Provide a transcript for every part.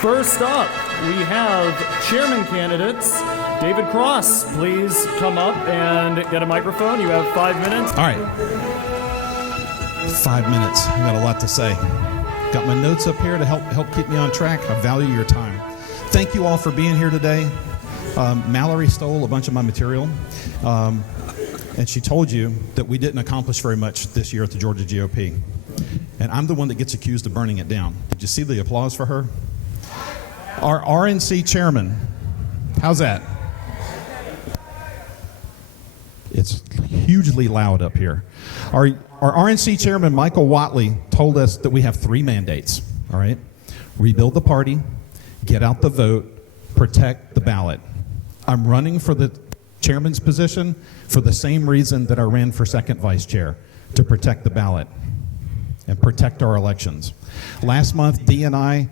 First up, we have chairman candidates. David Cross, please come up and get a microphone. You have 5 minutes. All right. 5 minutes. I got a lot to say. Got my notes up here to help keep me on track. I value your time. Thank you all for being here today. Mallory stole a bunch of my material, and she told you that we didn't accomplish very much this year at the Georgia GOP. And I'm the one that gets accused of burning it down. Did you see the applause for her? Our RNC chairman, how's that? It's hugely loud up here. Our RNC chairman, Michael Watley, told us that we have 3 mandates, all right? Rebuild the party, get out the vote, protect the ballot. I'm running for the chairman's position for the same reason that I ran for second vice chair, to protect the ballot and protect our elections. Last month, DNI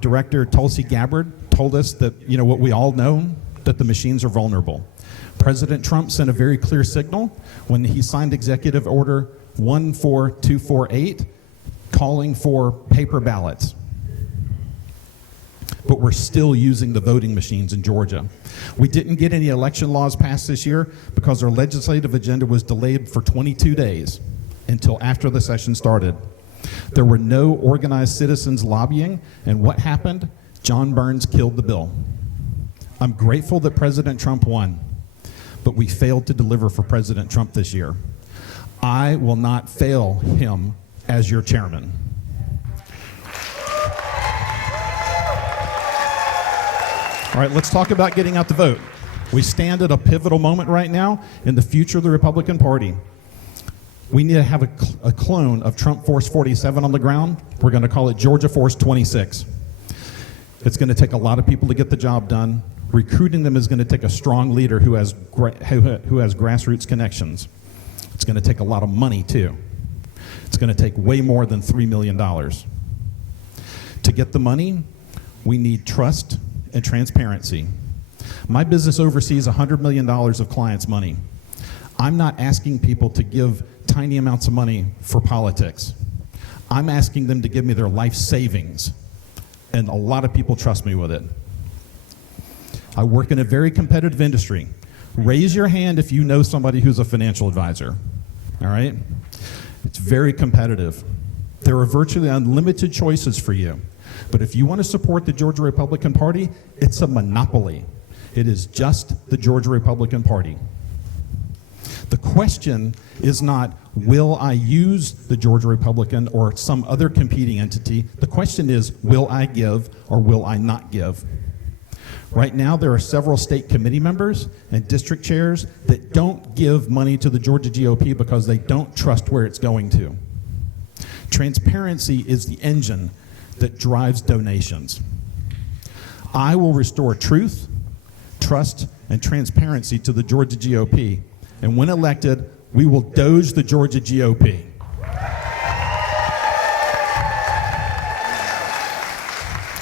Director Tulsi Gabbard told us that, what we all know, that the machines are vulnerable. President Trump sent a very clear signal when he signed Executive Order 14248, calling for paper ballots. But we're still using the voting machines in Georgia. We didn't get any election laws passed this year because our legislative agenda was delayed for 22 days until after the session started. There were no organized citizens lobbying, and what happened? John Burns killed the bill. I'm grateful that President Trump won, but we failed to deliver for President Trump this year. I will not fail him as your chairman. All right, let's talk about getting out the vote. We stand at a pivotal moment right now in the future of the Republican Party. We need to have a clone of Trump Force 47 on the ground. We're going to call it Georgia Force 26. It's going to take a lot of people to get the job done. Recruiting them is going to take a strong leader who has grassroots connections. It's going to take a lot of money, too. It's going to take way more than $3 million. To get the money, we need trust and transparency. My business oversees $100 million of clients' money. I'm not asking people to give tiny amounts of money for politics. I'm asking them to give me their life savings, and a lot of people trust me with it. I work in a very competitive industry. Raise your hand if you know somebody who's a financial advisor, all right? It's very competitive. There are virtually unlimited choices for you. But if you want to support the Georgia Republican Party, it's a monopoly. It is just the Georgia Republican Party. The question is not, will I use the Georgia Republican or some other competing entity? The question is, will I give or will I not give? Right now, there are several state committee members and district chairs that don't give money to the Georgia GOP because they don't trust where it's going to. Transparency is the engine that drives donations. I will restore truth, trust, and transparency to the Georgia GOP. And when elected, we will doge the Georgia GOP.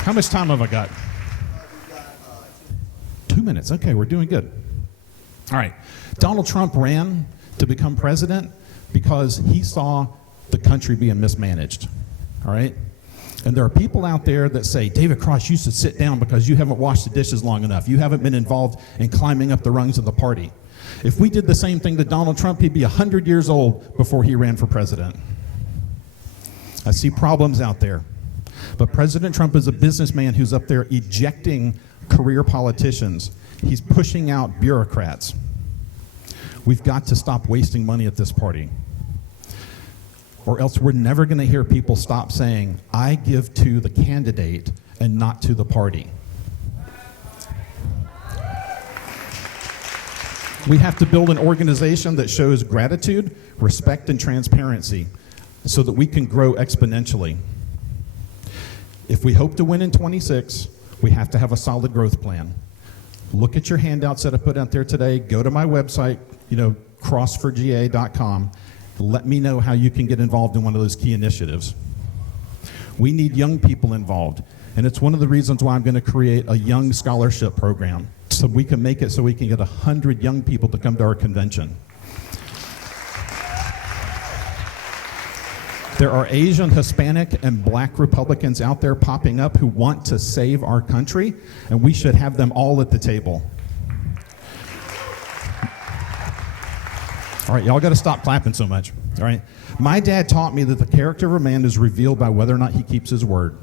How much time have I got? 2 minutes. Okay, we're doing good. All right. Donald Trump ran to become president because he saw the country being mismanaged. All right? And there are people out there that say, David Cross, you should sit down because you haven't washed the dishes long enough. You haven't been involved in climbing up the rungs of the party. If we did the same thing to Donald Trump, he'd be 100 years old before he ran for president. I see problems out there. But President Trump is a businessman who's up there ejecting career politicians. He's pushing out bureaucrats. We've got to stop wasting money at this party, or else we're never going to hear people stop saying, I give to the candidate and not to the party. We have to build an organization that shows gratitude, respect, and transparency so that we can grow exponentially. If we hope to win in 26, we have to have a solid growth plan. Look at your handouts that I put out there today. Go to my website, crossforga.com. Let me know how you can get involved in one of those key initiatives. We need young people involved, and it's one of the reasons why I'm going to create a young scholarship program so we can make it so we can get 100 young people to come to our convention. There are Asian, Hispanic, and black Republicans out there popping up who want to save our country, and we should have them all at the table. All right, y'all got to stop clapping so much. All right. My dad taught me that the character of a man is revealed by whether or not he keeps his word.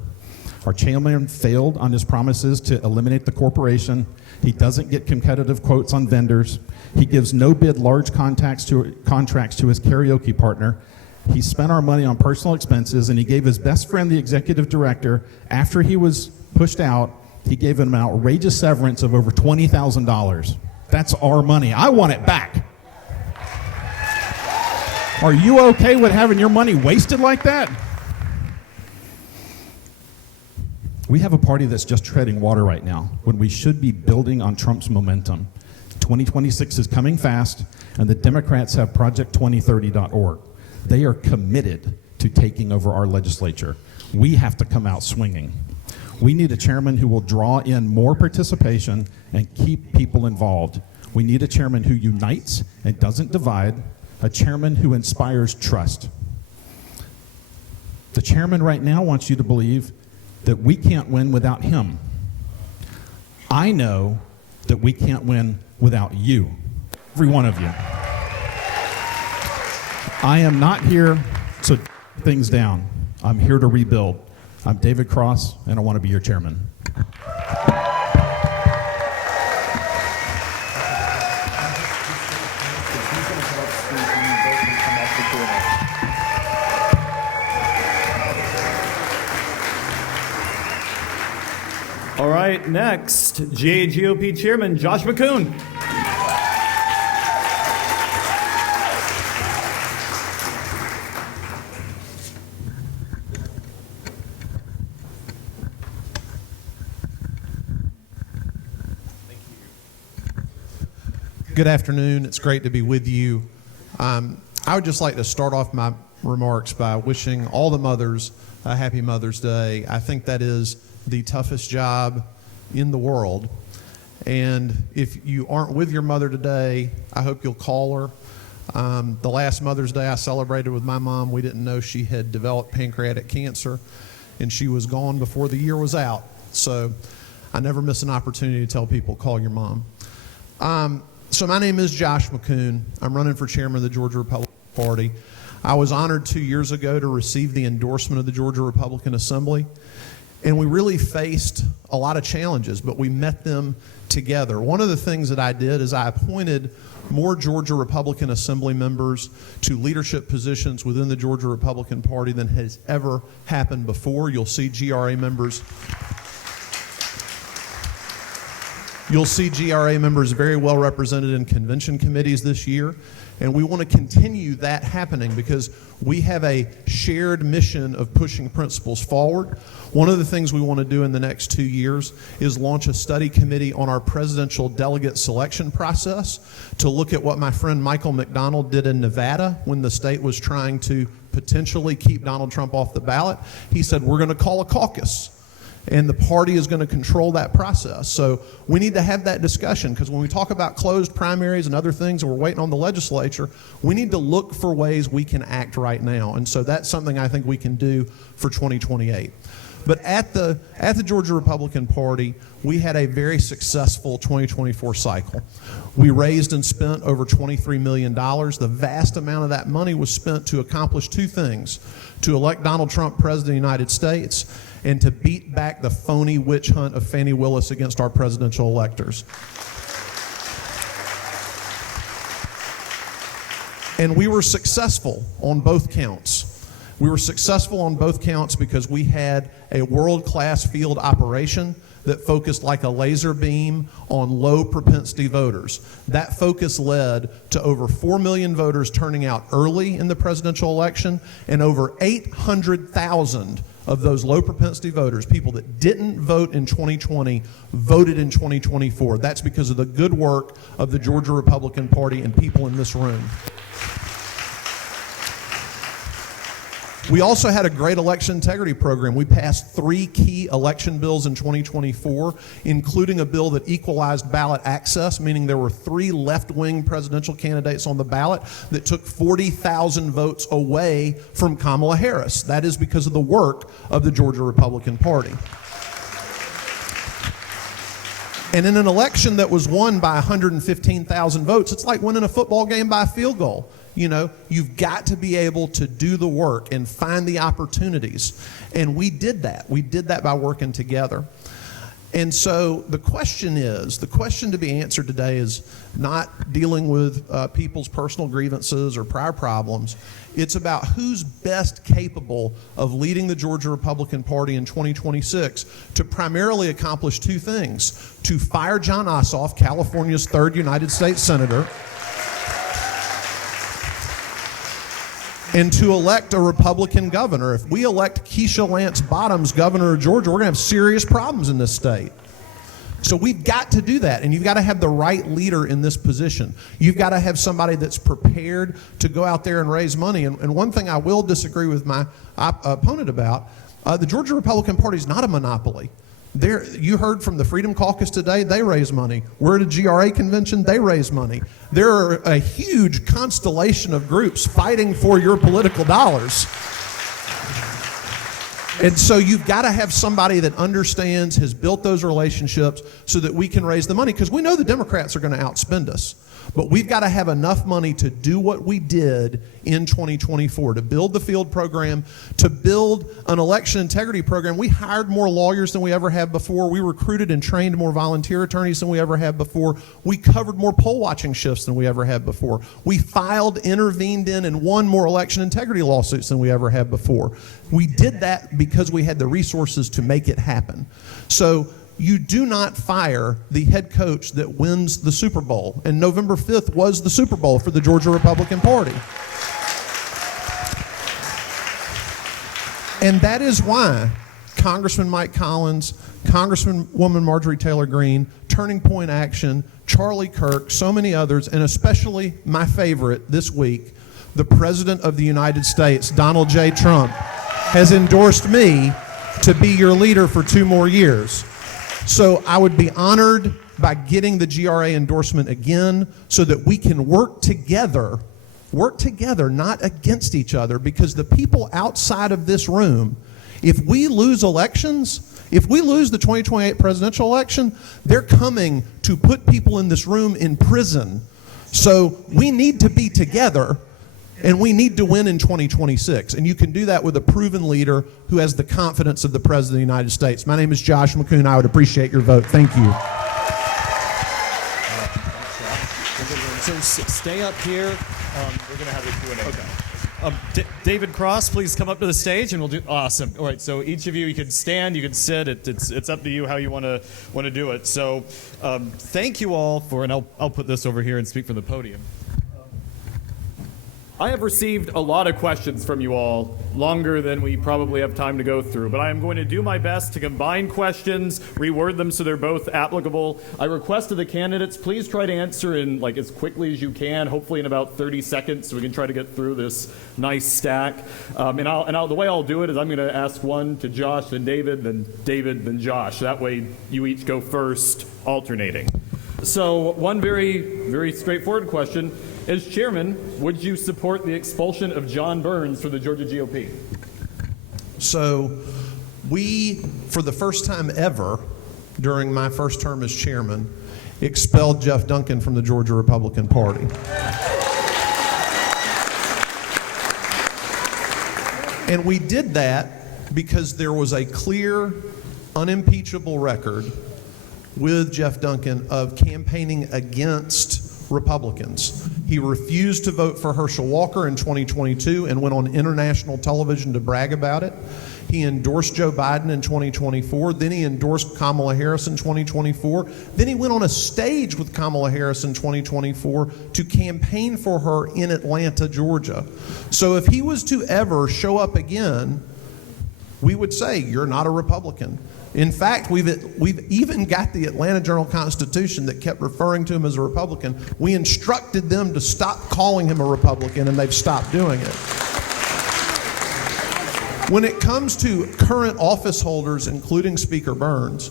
Our chairman failed on his promises to eliminate the corporation. He doesn't get competitive quotes on vendors. He gives no bid large contracts to his karaoke partner. He spent our money on personal expenses, and he gave his best friend, the executive director, after he was pushed out, he gave him an outrageous severance of over $20,000. That's our money. I want it back. Are you okay with having your money wasted like that? We have a party that's just treading water right now when we should be building on Trump's momentum. 2026 is coming fast, and the Democrats have Project2030.org. They are committed to taking over our legislature. We have to come out swinging. We need a chairman who will draw in more participation and keep people involved. We need a chairman who unites and doesn't divide, a chairman who inspires trust. The chairman right now wants you to believe that we can't win without him. I know that we can't win without you, every one of you. I am not here to tear things down. I'm here to rebuild. I'm David Cross, and I want to be your chairman. All right, next, GOP Chairman Josh McKoon. Good afternoon. It's great to be with you. I would just like to start off my remarks by wishing all the mothers a happy Mother's Day. I think that is the toughest job in the world. And if you aren't with your mother today, I hope you'll call her. The last Mother's Day I celebrated with my mom, we didn't know she had developed pancreatic cancer, and she was gone before the year was out. So I never miss an opportunity to tell people, call your mom. So my name is Josh McKoon. I'm running for chairman of the Georgia Republican Party. I was honored 2 years ago to receive the endorsement of the Georgia Republican Assembly. And we really faced a lot of challenges, but we met them together. One of the things that I did is I appointed more Georgia Republican Assembly members to leadership positions within the Georgia Republican Party than has ever happened before. You'll see GRA members very well represented in convention committees this year, and we want to continue that happening because we have a shared mission of pushing principles forward. One of the things we want to do in the next 2 years is launch a study committee on our presidential delegate selection process to look at what my friend Michael McDonald did in Nevada when the state was trying to potentially keep Donald Trump off the ballot. He said, we're going to call a caucus, and the party is going to control that process. So we need to have that discussion, because when we talk about closed primaries and other things and we're waiting on the legislature, we need to look for ways we can act right now. And so that's something I think we can do for 2028. But at the Georgia Republican Party, we had a very successful 2024 cycle. We raised and spent over $23 million. The vast amount of that money was spent to accomplish two things: to elect Donald Trump president of the United States, and to beat back the phony witch hunt of Fani Willis against our presidential electors. And we were successful on both counts. We were successful on both counts because we had a world-class field operation that focused like a laser beam on low propensity voters. That focus led to over 4 million voters turning out early in the presidential election, and over 800,000 of those low propensity voters, people that didn't vote in 2020, voted in 2024. That's because of the good work of the Georgia Republican Party and people in this room. We also had a great election integrity program. We passed 3 key election bills in 2024, including a bill that equalized ballot access, meaning there were 3 left-wing presidential candidates on the ballot that took 40,000 votes away from Kamala Harris. That is because of the work of the Georgia Republican Party. And in an election that was won by 115,000 votes, it's like winning a football game by a field goal. You know, you've got to be able to do the work and find the opportunities. And we did that. We did that by working together. And so the question to be answered today is not dealing with people's personal grievances or prior problems. It's about who's best capable of leading the Georgia Republican Party in 2026 to primarily accomplish 2 things: to fire John Ossoff, California's 3rd United States Senator, and to elect a Republican governor. If we elect Keisha Lance Bottoms governor of Georgia, we're going to have serious problems in this state. So we've got to do that, and you've got to have the right leader in this position. You've got to have somebody that's prepared to go out there and raise money. And one thing I will disagree with my opponent about, the Georgia Republican Party is not a monopoly. You heard from the Freedom Caucus today, they raise money. We're at a GRA convention, they raise money. There are a huge constellation of groups fighting for your political dollars. And so you've got to have somebody that understands, has built those relationships so that we can raise the money, because we know the Democrats are going to outspend us. But we've got to have enough money to do what we did in 2024, to build the field program, to build an election integrity program. We hired more lawyers than we ever have before. We recruited and trained more volunteer attorneys than we ever have before. We covered more poll watching shifts than we ever have before. We filed, intervened in, and won more election integrity lawsuits than we ever have before. We did that because we had the resources to make it happen. So you do not fire the head coach that wins the Super Bowl. And November 5th was the Super Bowl for the Georgia Republican Party. And that is why Congressman Mike Collins, Congresswoman Marjorie Taylor Greene, Turning Point Action, Charlie Kirk, so many others, and especially my favorite this week, the President of the United States, Donald J. Trump, has endorsed me to be your leader for 2 more years. So I would be honored by getting the GRA endorsement again so that we can work together, not against each other, because the people outside of this room, if we lose elections, if we lose the 2028 presidential election, they're coming to put people in this room in prison. So we need to be together, and we need to win in 2026. And you can do that with a proven leader who has the confidence of the President of the United States. My name is Josh McKoon. I would appreciate your vote. Thank you. So stay up here. We're going to have a Q&A. Okay. David Cross, please come up to the stage, and we'll do. Awesome. All right. So each of you can stand, you can sit. It's up to you how you want to do it. So thank you all for, and I'll put this over here and speak from the podium. I have received a lot of questions from you all, longer than we probably have time to go through, but I am going to do my best to combine questions, reword them so they're both applicable. I request of the candidates, please try to answer in as quickly as you can, hopefully in about 30 seconds, so we can try to get through this nice stack. The way I'll do it is I'm going to ask one to Josh, then David, then Josh. That way you each go first, alternating. So one very, very straightforward question. As chairman, would you support the expulsion of John Burns from the Georgia GOP? So we, for the first time ever during my first term as chairman, expelled Jeff Duncan from the Georgia Republican Party. And we did that because there was a clear, unimpeachable record with Jeff Duncan of campaigning against Republicans. He refused to vote for Herschel Walker in 2022 and went on international television to brag about it. He endorsed Joe Biden in 2024. Then he endorsed Kamala Harris in 2024. Then he went on a stage with Kamala Harris in 2024 to campaign for her in Atlanta, Georgia. So if he was to ever show up again, we would say, you're not a Republican. In fact, we've even got the Atlanta Journal-Constitution that kept referring to him as a Republican. We instructed them to stop calling him a Republican, and they've stopped doing it. When it comes to current office holders, including Speaker Burns,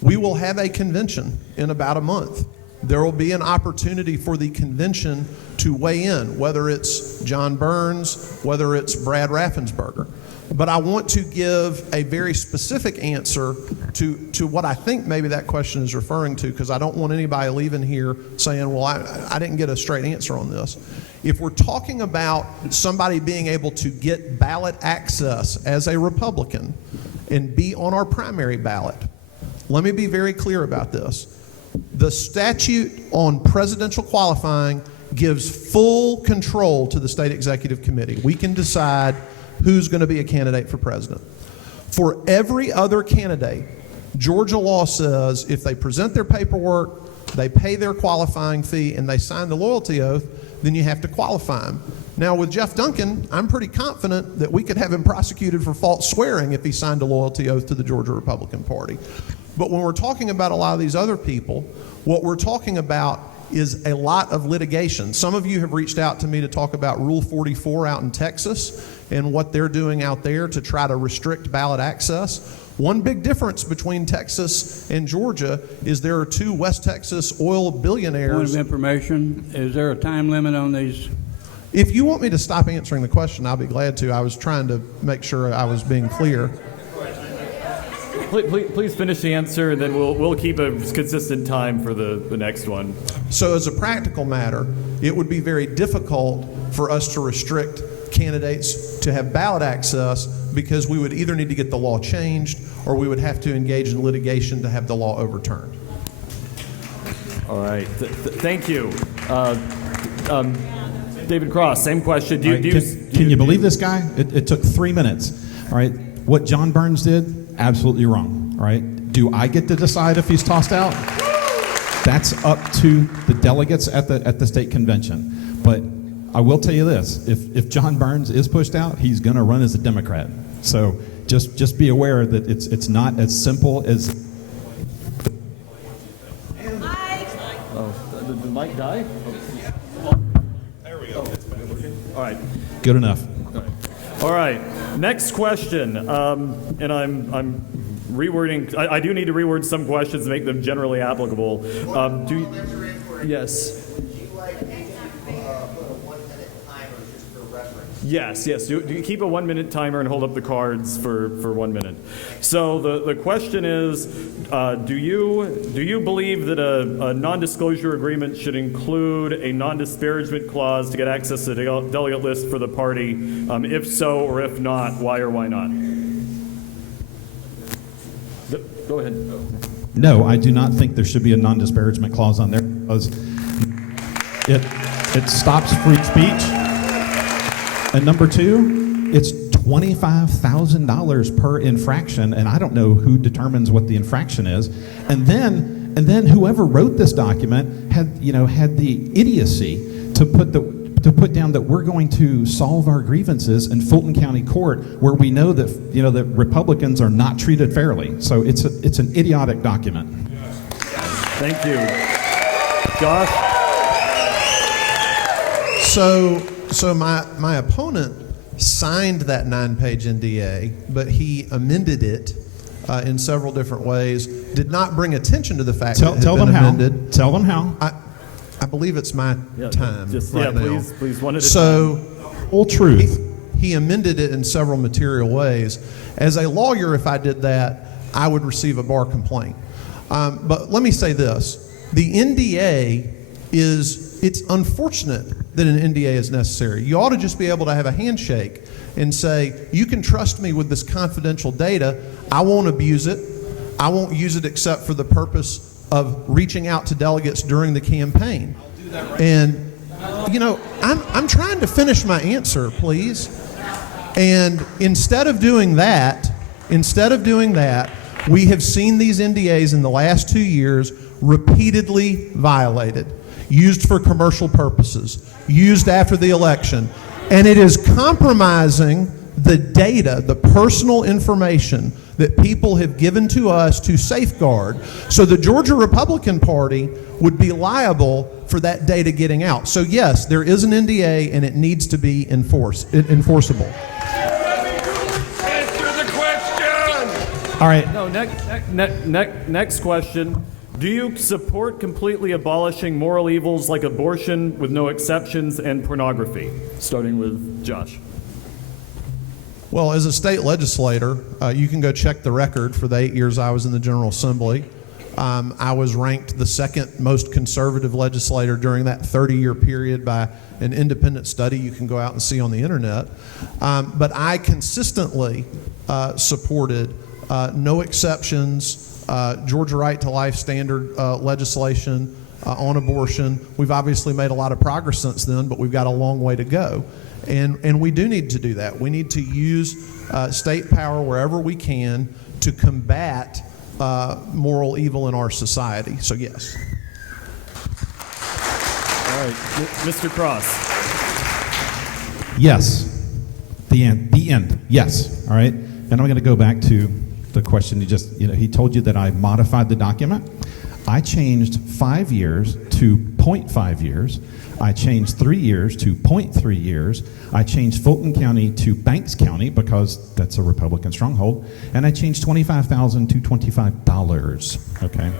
we will have a convention in about a month. There will be an opportunity for the convention to weigh in, whether it's John Burns, whether it's Brad Raffensperger. But I want to give a very specific answer to what I think maybe that question is referring to, because I don't want anybody leaving here saying, well, I didn't get a straight answer on this. If we're talking about somebody being able to get ballot access as a Republican and be on our primary ballot, let me be very clear about this. The statute on presidential qualifying gives full control to the state executive committee. We can decide who's going to be a candidate for president. For every other candidate, Georgia law says if they present their paperwork, they pay their qualifying fee, and they sign the loyalty oath, then you have to qualify them. Now, with Jeff Duncan, I'm pretty confident that we could have him prosecuted for false swearing if he signed a loyalty oath to the Georgia Republican Party. But when we're talking about a lot of these other people, what we're talking about is a lot of litigation. Some of you have reached out to me to talk about Rule 44 out in Texas and what they're doing out there to try to restrict ballot access. One big difference between Texas and Georgia is there are two West Texas oil billionaires. Point of information, is there a time limit on these? If you want me to stop answering the question, I'll be glad to. I was trying to make sure I was being clear. Please finish the answer, and then we'll keep a consistent time for the next one. So as a practical matter, it would be very difficult for us to restrict candidates to have ballot access because we would either need to get the law changed or we would have to engage in litigation to have the law overturned. All right. Thank you. David Cross, same question. Can you believe this guy? It took 3 minutes. All right. What John Burns did, absolutely wrong. All right. Do I get to decide if he's tossed out? That's up to the delegates at the state convention. But I will tell you this: if John Burns is pushed out, he's going to run as a Democrat. So just be aware that it's not as simple as. Oh, did the mic die? There we go. All right. Good enough. All right. Next question, and I'm rewording. I do need to reword some questions to make them generally applicable. Yes. Yes. Do you keep a 1 minute timer and hold up the cards for 1 minute? So the question is, do you believe that a non-disclosure agreement should include a non-disparagement clause to get access to the delegate list for the party? If so, or if not, why or why not? Go ahead. No, I do not think there should be a non-disparagement clause on there because it stops free speech. And number two, it's $25,000 per infraction, and I don't know who determines what the infraction is. And then whoever wrote this document had the idiocy to put down that we're going to solve our grievances in Fulton County Court, where we know that that Republicans are not treated fairly. So it's an idiotic document. Thank you, Josh. So my opponent signed that 9-page NDA, but he amended it in several different ways. Did not bring attention to the fact that it had been amended. Tell them how. I believe it's my time right now. Please, one at a time. So, Full truth. he amended it in several material ways. As a lawyer, if I did that, I would receive a bar complaint. But let me say this: the NDA it's unfortunate that an NDA is necessary. You ought to just be able to have a handshake and say, you can trust me with this confidential data. I won't abuse it. I won't use it except for the purpose of reaching out to delegates during the campaign. I'll do that right. And, I'm trying to finish my answer, please. And instead of doing that, we have seen these NDAs in the last 2 years repeatedly violated, used for commercial purposes, used after the election. And it is compromising the data, the personal information that people have given to us to safeguard. So the Georgia Republican Party would be liable for that data getting out. So yes, there is an NDA and it needs to be enforceable. All right. No, next question. Do you support completely abolishing moral evils like abortion with no exceptions and pornography? Starting with Josh. Well, as a state legislator, you can go check the record for the 8 years I was in the General Assembly. I was ranked the second most conservative legislator during that 30-year period by an independent study you can go out and see on the internet. But I consistently supported no exceptions, Georgia Right to Life standard legislation on abortion. We've obviously made a lot of progress since then, but we've got a long way to go. And we do need to do that. We need to use state power wherever we can to combat moral evil in our society. So yes. All right, Mr. Cross. Yes. The end. The end. Yes. All right. And I'm going to go back to the question he told you that I modified the document. I changed 5 years to 0.5 years. I changed 3 years to 0.3 years. I changed Fulton County to Banks County because that's a Republican stronghold. And I changed $25,000 to $25. Okay.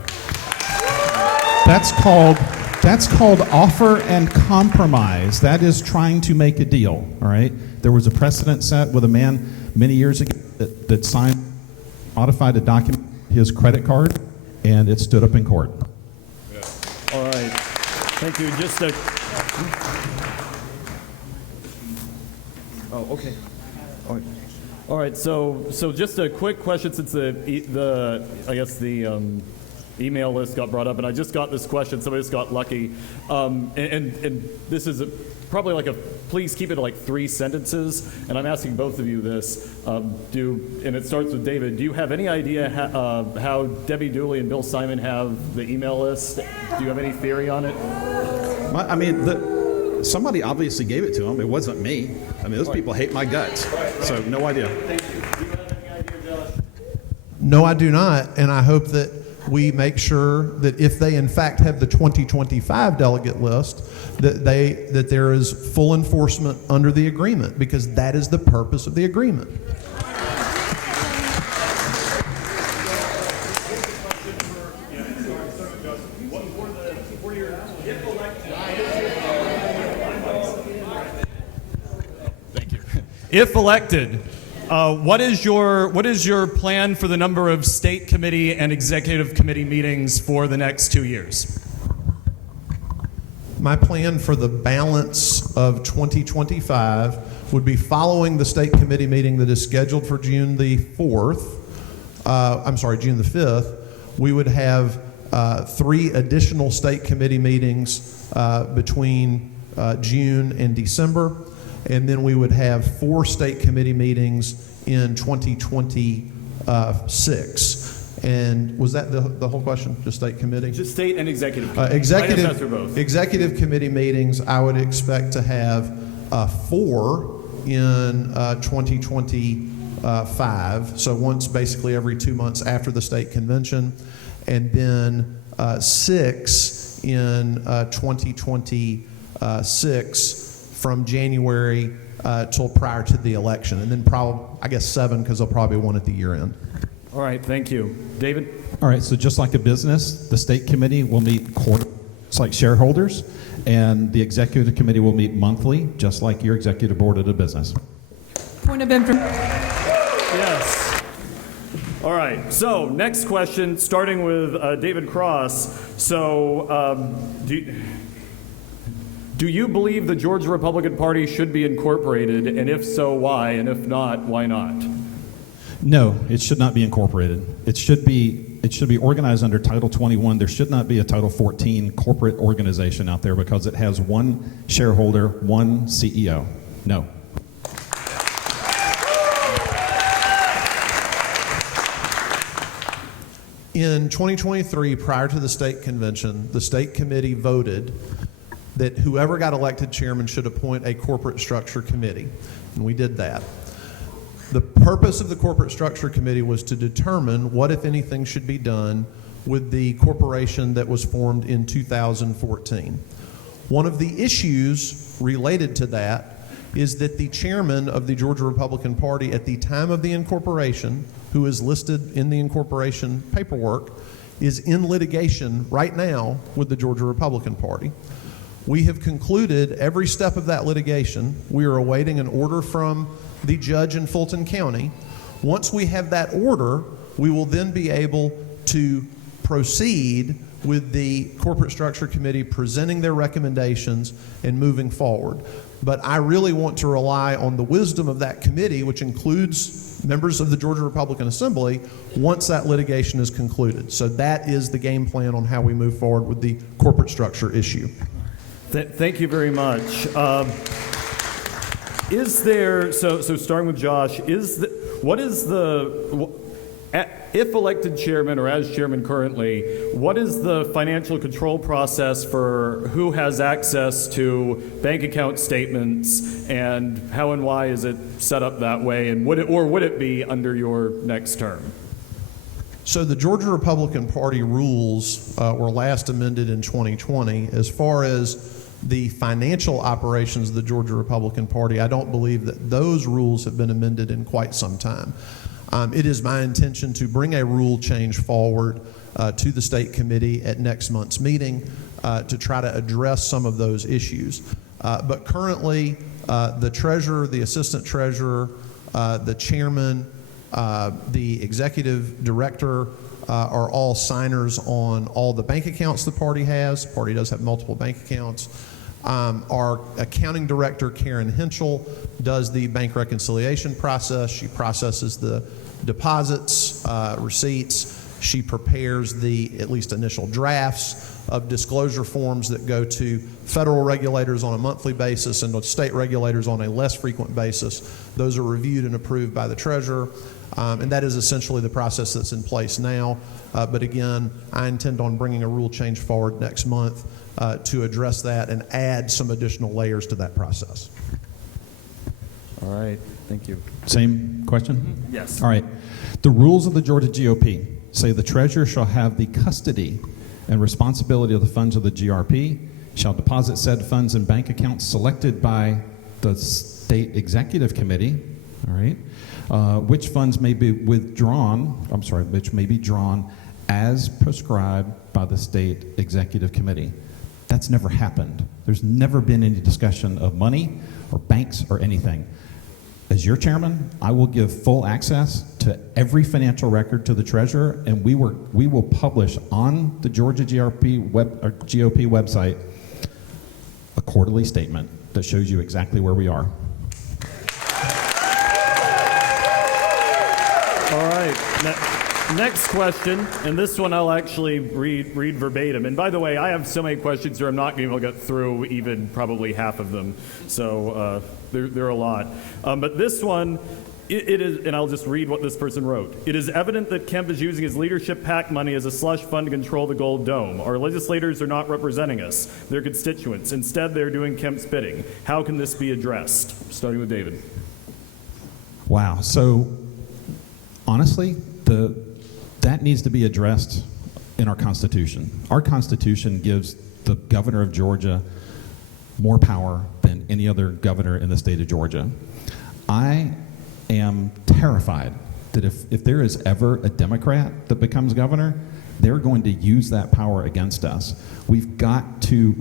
That's called offer and compromise. That is trying to make a deal. All right. There was a precedent set with a man many years ago that signed, modified a document, his credit card, and it stood up in court. All right. Thank you. Oh, okay. All right. So just a quick question, since the email list got brought up, and I just got this question. Somebody just got lucky, and this is probably please keep it to 3 sentences. And I'm asking both of you this. And it starts with David. Do you have any idea how Debbie Dooley and Bill Simon have the email list? Do you have any theory on it? I mean, somebody obviously gave it to them. It wasn't me. I mean, those people hate my guts. So no idea. Thank you. Do you have any idea, Josh? No, I do not, and I hope that we make sure that if they in fact have the 2025 delegate list, that there is full enforcement under the agreement, because that is the purpose of the agreement. Thank you. If elected, what is your plan for the number of state committee and executive committee meetings for the next 2 years? My plan for the balance of 2025 would be following the state committee meeting that is scheduled for June the 5th. We would have 3 additional state committee meetings between June and December. And then we would have 4 state committee meetings in 2026. And was that the whole question? Just state committee? Just state and executive committee. Executive committee meetings, I would expect to have 4 in 2025. So once basically every 2 months after the state convention. And then 6 in 2026 from January till prior to the election, and then probably, 7, because there'll probably be one at the year end. All right, thank you. David? All right, so just like a business, the state committee will meet quarterly, just like shareholders, and the executive committee will meet monthly, just like your executive board at a business. Point of information. Yes. All right, so next question, starting with David Cross. So, do you believe the Georgia Republican Party should be incorporated, and if so, why? And if not, why not? No, it should not be incorporated. It should be organized under Title 21. There should not be a Title 14 corporate organization out there because it has one shareholder, one CEO. No. In 2023, prior to the state convention, the state committee voted that whoever got elected chairman should appoint a corporate structure committee, and we did that. The purpose of the corporate structure committee was to determine what, if anything, should be done with the corporation that was formed in 2014. One of the issues related to that is that the chairman of the Georgia Republican Party at the time of the incorporation who is listed in the incorporation paperwork, is in litigation right now with the Georgia Republican Party. We have concluded every step of that litigation. We are awaiting an order from the judge in Fulton County. Once we have that order, we will then be able to proceed with the Corporate Structure Committee presenting their recommendations and moving forward. But I really want to rely on the wisdom of that committee, which includes members of the Georgia Republican Assembly, once that litigation is concluded. So that is the game plan on how we move forward with the corporate structure issue. Thank you very much. Is there, so starting with Josh, if elected chairman or as chairman currently, what is the financial control process for who has access to bank account statements, and how and why is it set up that way, and would it be under your next term? So the Georgia Republican Party rules were last amended in 2020. As far as the financial operations of the Georgia Republican Party, I don't believe that those rules have been amended in quite some time. It is my intention to bring a rule change forward to the state committee at next month's meeting to try to address some of those issues. But currently, the treasurer, the assistant treasurer, the chairman, the executive director are all signers on all the bank accounts the party has. The party does have multiple bank accounts. Our accounting director, Karen Henschel, does the bank reconciliation process. She processes the deposits, receipts. She prepares the at least initial drafts of disclosure forms that go to federal regulators on a monthly basis and to state regulators on a less frequent basis. Those are reviewed and approved by the treasurer. And that is essentially the process that's in place now. But again, I intend on bringing a rule change forward next month to address that and add some additional layers to that process. All right, thank you. Same question? Yes. All right. The rules of the Georgia GOP say the treasurer shall have the custody and responsibility of the funds of the GRP, shall deposit said funds in bank accounts selected by the state executive committee, all right, which funds may be which may be drawn as prescribed by the state executive committee. That's never happened. There's never been any discussion of money or banks or anything. As your chairman, I will give full access to every financial record to the treasurer, and we will publish on the Georgia GOP website a quarterly statement that shows you exactly where we are. All right. Next question, and this one I'll actually read verbatim. And by the way, I have so many questions here, I'm not going to be able to get through even probably half of them. So there are a lot. But this one, it is, and I'll just read what this person wrote. It is evident that Kemp is using his leadership PAC money as a slush fund to control the Gold Dome. Our legislators are not representing us, their constituents. Instead, they're doing Kemp's bidding. How can this be addressed? Starting with David. Wow. So honestly, that needs to be addressed in our Constitution. Our Constitution gives the governor of Georgia more power than any other governor in the state of Georgia. I am terrified that if there is ever a Democrat that becomes governor, they're going to use that power against us. We've got to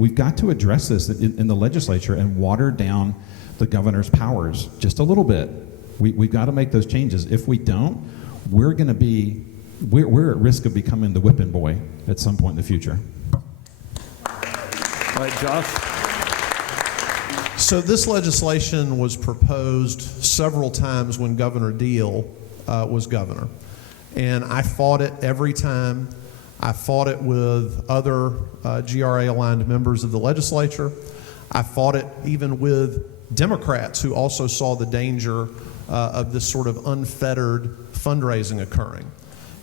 address this in the legislature and water down the governor's powers just a little bit. We've got to make those changes. If we don't, we're at risk of becoming the whipping boy at some point in the future. All right, Josh. So this legislation was proposed several times when Governor Deal was governor. And I fought it every time. I fought it with other GRA-aligned members of the legislature. I fought it even with Democrats who also saw the danger of this sort of unfettered fundraising occurring.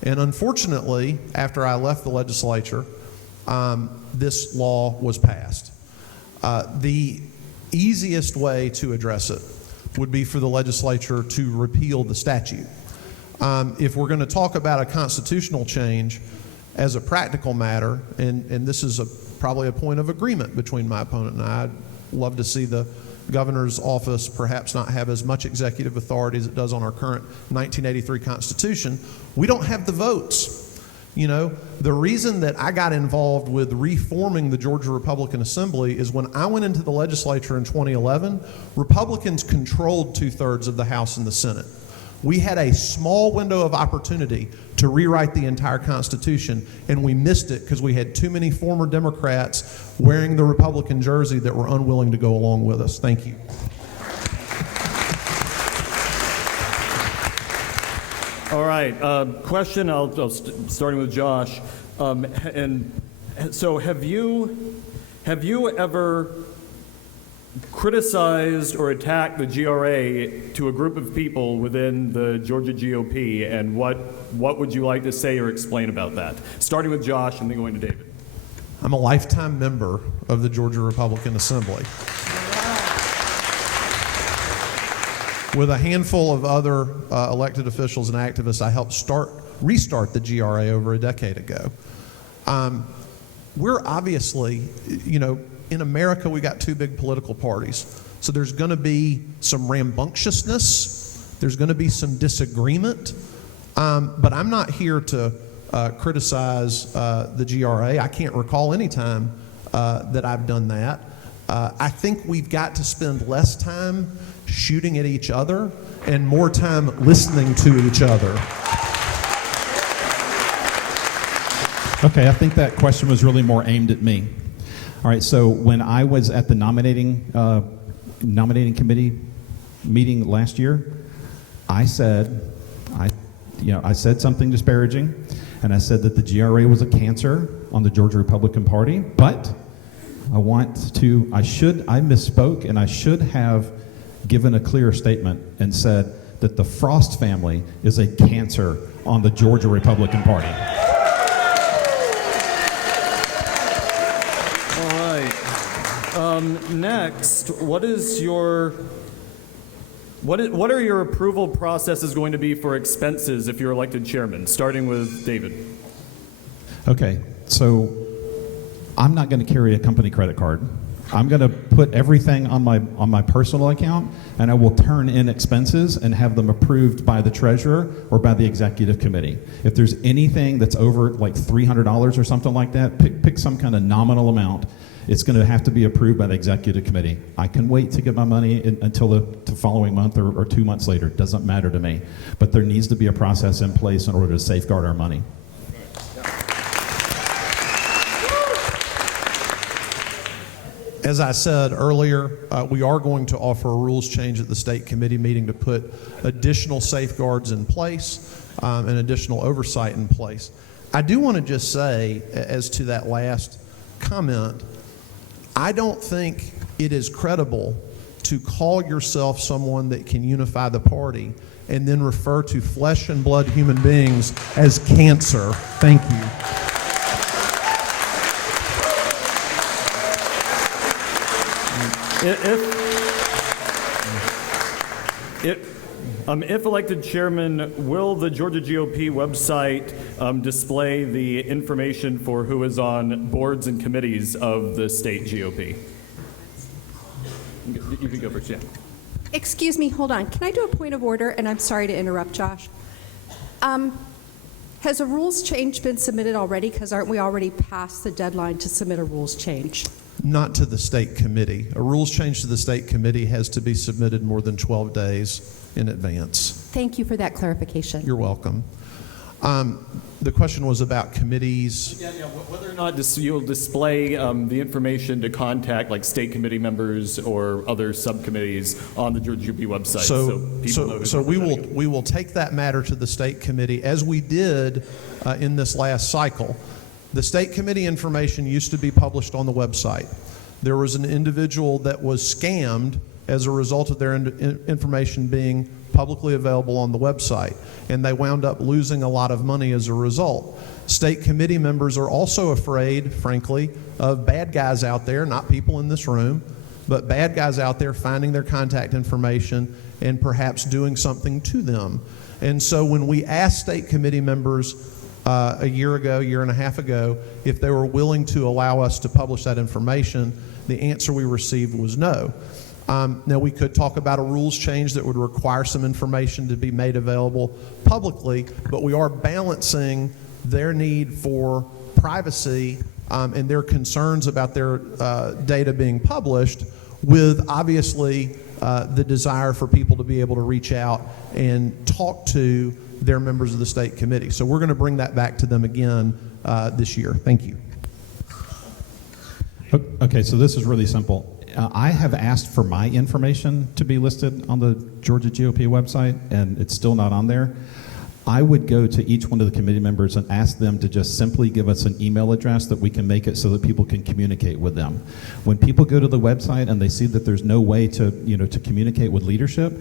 And unfortunately, after I left the legislature, this law was passed. The easiest way to address it would be for the legislature to repeal the statute. If we're going to talk about a constitutional change as a practical matter, and this is probably a point of agreement between my opponent and I, I'd love to see the governor's office perhaps not have as much executive authority as it does on our current 1983 Constitution, we don't have the votes. You know, the reason that I got involved with reforming the Georgia Republican Assembly is when I went into the legislature in 2011, Republicans controlled 2/3 of the House and the Senate. We had a small window of opportunity to rewrite the entire Constitution, and we missed it because we had too many former Democrats wearing the Republican jersey that were unwilling to go along with us. Thank you. All right, question, starting with Josh. And so have you ever criticized or attacked the GRA to a group of people within the Georgia GOP, and what would you like to say or explain about that? Starting with Josh and then going to David. I'm a lifetime member of the Georgia Republican Assembly. With a handful of other elected officials and activists, I helped restart the GRA over a decade ago. We're obviously, you know, in America, we got two big political parties. So there's going to be some rambunctiousness. There's going to be some disagreement. But I'm not here to criticize the GRA. I can't recall any time that I've done that. I think we've got to spend less time shooting at each other and more time listening to each other. Okay, I think that question was really more aimed at me. All right, so when I was at the nominating committee meeting last year, I said something disparaging, and I said that the GRA was a cancer on the Georgia Republican Party, but I misspoke, and I should have given a clear statement and said that the Frost family is a cancer on the Georgia Republican Party. All right. Next, what are your approval processes going to be for expenses if you're elected chairman? Starting with David. Okay, so I'm not going to carry a company credit card. I'm going to put everything on my personal account, and I will turn in expenses and have them approved by the treasurer or by the executive committee. If there's anything that's over like $300 or something like that, pick some kind of nominal amount. It's going to have to be approved by the executive committee. I can wait to get my money until the following month or 2 months later. It doesn't matter to me. But there needs to be a process in place in order to safeguard our money. As I said earlier, we are going to offer a rules change at the state committee meeting to put additional safeguards in place and additional oversight in place. I do want to just say, as to that last comment, I don't think it is credible to call yourself someone that can unify the party and then refer to flesh and blood human beings as cancer. Thank you. If elected chairman, will the Georgia GOP website display the information for who is on boards and committees of the state GOP? You can go first, yeah. Excuse me, hold on. Can I do a point of order? And I'm sorry to interrupt, Josh. Has a rules change been submitted already? Because aren't we already past the deadline to submit a rules change? Not to the state committee. A rules change to the state committee has to be submitted more than 12 days in advance. Thank you for that clarification. You're welcome. The question was about committees. Yeah, whether or not you'll display the information to contact like state committee members or other subcommittees on the Georgia GOP website, so people know who's representing we will take that matter to the state committee as we did in this last cycle. The state committee information used to be published on the website. There was an individual that was scammed as a result of their information being publicly available on the website, and they wound up losing a lot of money as a result. State committee members are also afraid, frankly, of bad guys out there, not people in this room, but bad guys out there finding their contact information and perhaps doing something to them. And so when we asked state committee members a year and a half ago, if they were willing to allow us to publish that information, the answer we received was no. Now, we could talk about a rules change that would require some information to be made available publicly, but we are balancing their need for privacy and their concerns about their data being published with, obviously, the desire for people to be able to reach out and talk to their members of the state committee. So we're going to bring that back to them again this year. Thank you. Okay, so this is really simple. I have asked for my information to be listed on the Georgia GOP website, and it's still not on there. I would go to each one of the committee members and ask them to just simply give us an email address that we can make it so that people can communicate with them. When people go to the website and they see that there's no way to, to communicate with leadership,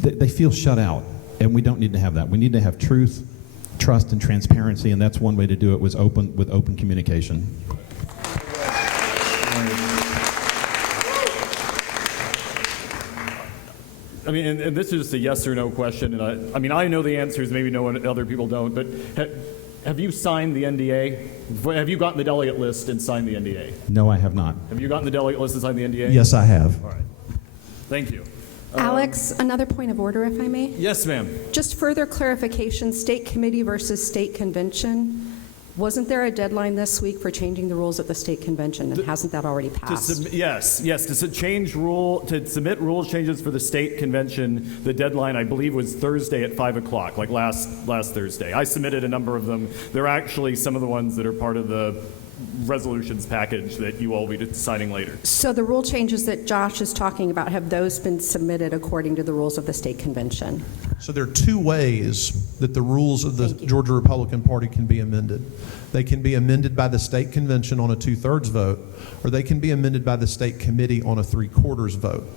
they feel shut out, and we don't need to have that. We need to have truth, trust, and transparency, and that's one way to do it with open communication. I mean, and this is just a yes or no question, and I know the answers, maybe other people don't, but have you signed the NDA? Have you gotten the delegate list and signed the NDA? No, I have not. Have you gotten the delegate list and signed the NDA? Yes, I have. All right. Thank you. Alex, another point of order, if I may. Yes, ma'am. Just further clarification, state committee versus state convention. Wasn't there a deadline this week for changing the rules at the state convention, and hasn't that already passed? Yes. To submit rule changes for the state convention, the deadline, I believe, was Thursday at 5 o'clock, like last Thursday. I submitted a number of them. They're actually some of the ones that are part of the resolutions package that you all will be deciding later. So the rule changes that Josh is talking about, have those been submitted according to the rules of the state convention? So there are two ways that the rules of the Georgia Republican Party can be amended. They can be amended by the state convention on a 2/3 vote, or they can be amended by the state committee on a 3/4 vote.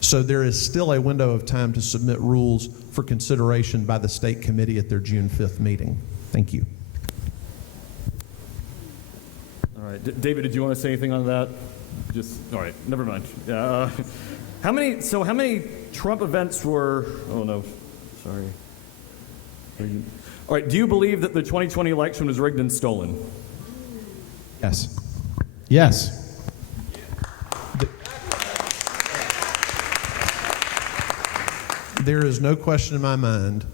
So there is still a window of time to submit rules for consideration by the state committee at their June 5th meeting. Thank you. All right, David, did you want to say anything on that? All right, never mind. How many Trump events were, oh no, sorry. All right, do you believe that the 2020 election was rigged and stolen? Yes. Yes. There is no question in my mind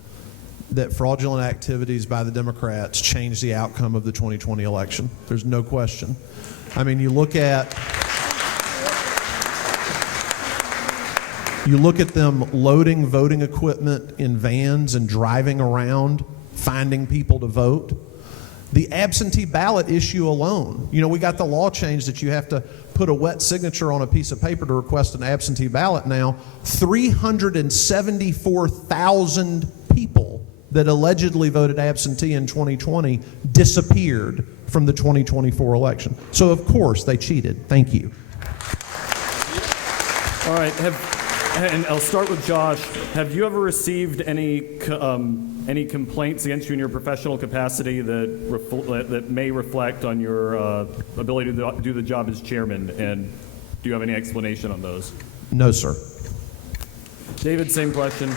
that fraudulent activities by the Democrats changed the outcome of the 2020 election. There's no question. I mean, you look at them loading voting equipment in vans and driving around, finding people to vote. The absentee ballot issue alone, we got the law change that you have to put a wet signature on a piece of paper to request an absentee ballot now. 374,000 people that allegedly voted absentee in 2020 disappeared from the 2024 election. So, of course, they cheated. Thank you. All right, and I'll start with Josh. Have you ever received any complaints against you in your professional capacity that may reflect on your ability to do the job as chairman? And do you have any explanation on those? No, sir. David, same question.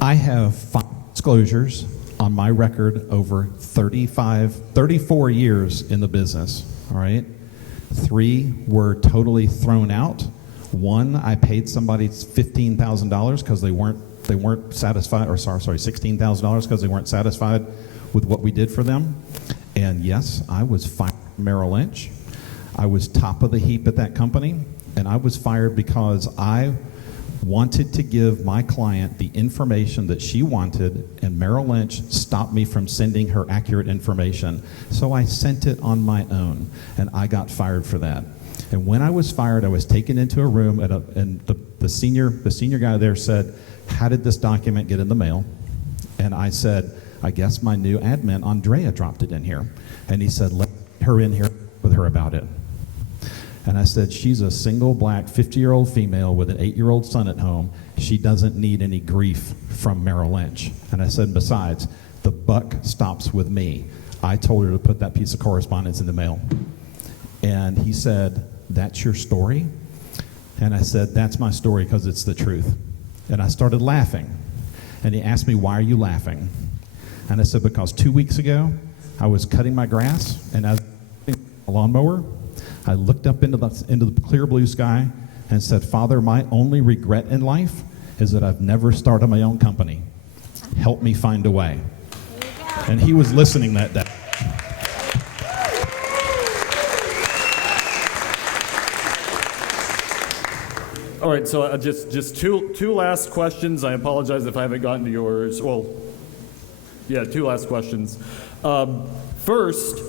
I have 5 disclosures on my record over 34 years in the business, all right? 3 were totally thrown out. 1, I paid somebody $15,000 because they weren't satisfied, or $16,000 because they weren't satisfied with what we did for them. And yes, I was fired from Merrill Lynch. I was top of the heap at that company, and I was fired because I wanted to give my client the information that she wanted, and Merrill Lynch stopped me from sending her accurate information. So I sent it on my own, and I got fired for that. And when I was fired, I was taken into a room, and the senior guy there said, "How did this document get in the mail?" And I said, "I guess my new admin, Andrea, dropped it in here." And he said, "Let her in here with her about it." And I said, "She's a single black 50-year-old female with an 8-year-old son at home. She doesn't need any grief from Merrill Lynch." And I said, "Besides, the buck stops with me. I told her to put that piece of correspondence in the mail." And he said, "That's your story?" And I said, "That's my story because it's the truth." And I started laughing. And he asked me, "Why are you laughing?" And I said, "Because 2 weeks ago, I was cutting my grass, and as a lawnmower, I looked up into the clear blue sky, and said, Father, my only regret in life is that I've never started my own company. Help me find a way. And he was listening that day. All right, so just two last questions. I apologize if I haven't gotten to yours. Well, yeah, two last questions. First,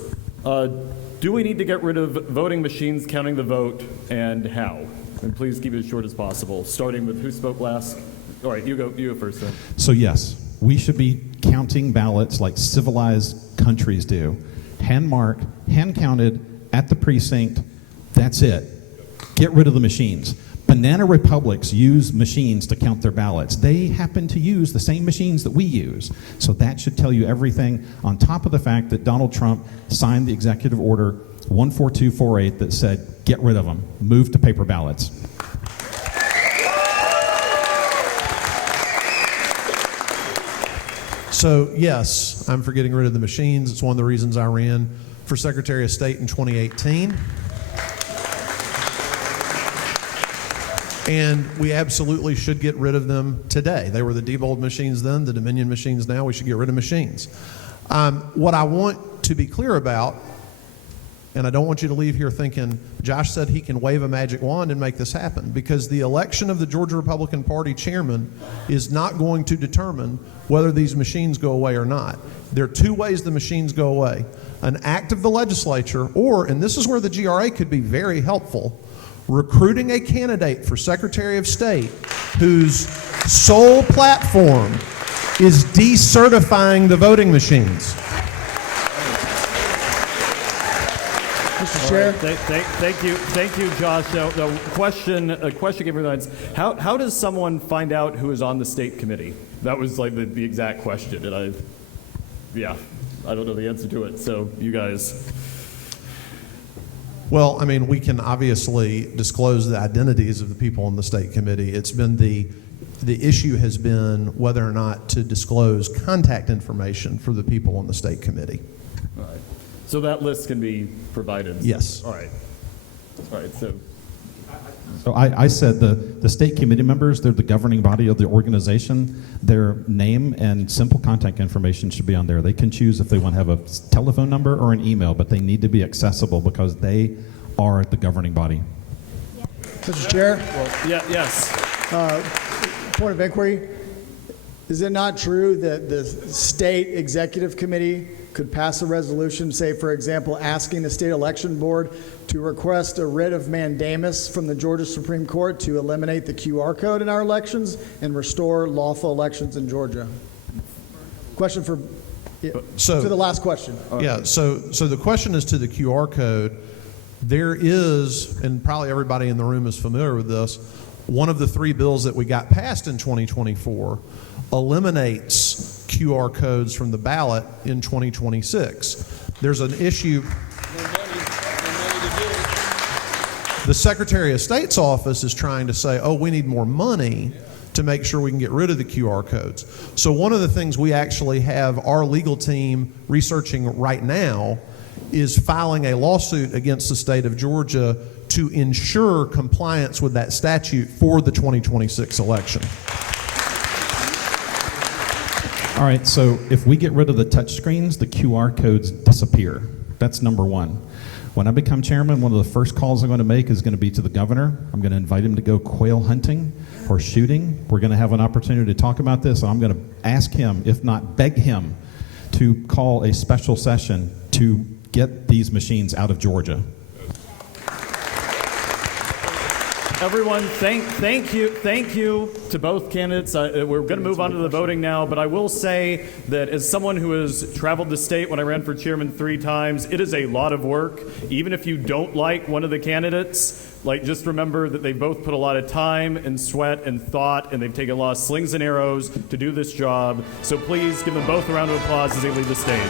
do we need to get rid of voting machines counting the vote, and how? And please keep it as short as possible, starting with who spoke last. All right, you go first then. So yes, we should be counting ballots like civilized countries do. Hand-marked, hand-counted at the precinct. That's it. Get rid of the machines. Banana republics use machines to count their ballots. They happen to use the same machines that we use. So that should tell you everything, on top of the fact that Donald Trump signed the executive order 14248 that said, get rid of them, move to paper ballots. So yes, I'm for getting rid of the machines. It's one of the reasons I ran for Secretary of State in 2018. And we absolutely should get rid of them today. They were the Diebold machines then, the Dominion machines now. We should get rid of machines. What I want to be clear about, and I don't want you to leave here thinking, Josh said he can wave a magic wand and make this happen, because the election of the Georgia Republican Party chairman is not going to determine whether these machines go away or not. There are two ways the machines go away. An act of the legislature, or, and this is where the GRA could be very helpful, recruiting a candidate for Secretary of State whose sole platform is decertifying the voting machines. Mr. Chair. Thank you, Josh. A question given the how does someone find out who is on the state committee? That was like the exact question, and I don't know the answer to it. So you guys. Well, I mean, we can obviously disclose the identities of the people on the state committee. It's been the issue has been whether or not to disclose contact information for the people on the state committee. All right. So that list can be provided? Yes. All right. So I said the state committee members, they're the governing body of the organization. Their name and simple contact information should be on there. They can choose if they want to have a telephone number or an email, but they need to be accessible because they are the governing body. Mr. Chair. Yes. Point of inquiry. Is it not true that the state executive committee could pass a resolution, say, for example, asking the state election board to request a writ of mandamus from the Georgia Supreme Court to eliminate the QR code in our elections and restore lawful elections in Georgia? Question for the last question. Yeah, so the question is to the QR code. There is, and probably everybody in the room is familiar with this, one of the three bills that we got passed in 2024 eliminates QR codes from the ballot in 2026. There's an issue. The Secretary of State's office is trying to say, oh, we need more money to make sure we can get rid of the QR codes. So one of the things we actually have our legal team researching right now is filing a lawsuit against the state of Georgia to ensure compliance with that statute for the 2026 election. All right, so if we get rid of the touch screens, the QR codes disappear. That's number one. When I become chairman, one of the first calls I'm going to make is going to be to the governor. I'm going to invite him to go quail hunting or shooting. We're going to have an opportunity to talk about this. I'm going to ask him, if not beg him, to call a special session to get these machines out of Georgia. Everyone, thank you to both candidates. We're going to move on to the voting now, but I will say that as someone who has traveled the state when I ran for chairman 3 times, it is a lot of work. Even if you don't like one of the candidates, just remember that they both put a lot of time and sweat and thought, and they've taken a lot of slings and arrows to do this job. So please give them both a round of applause as they leave the stage.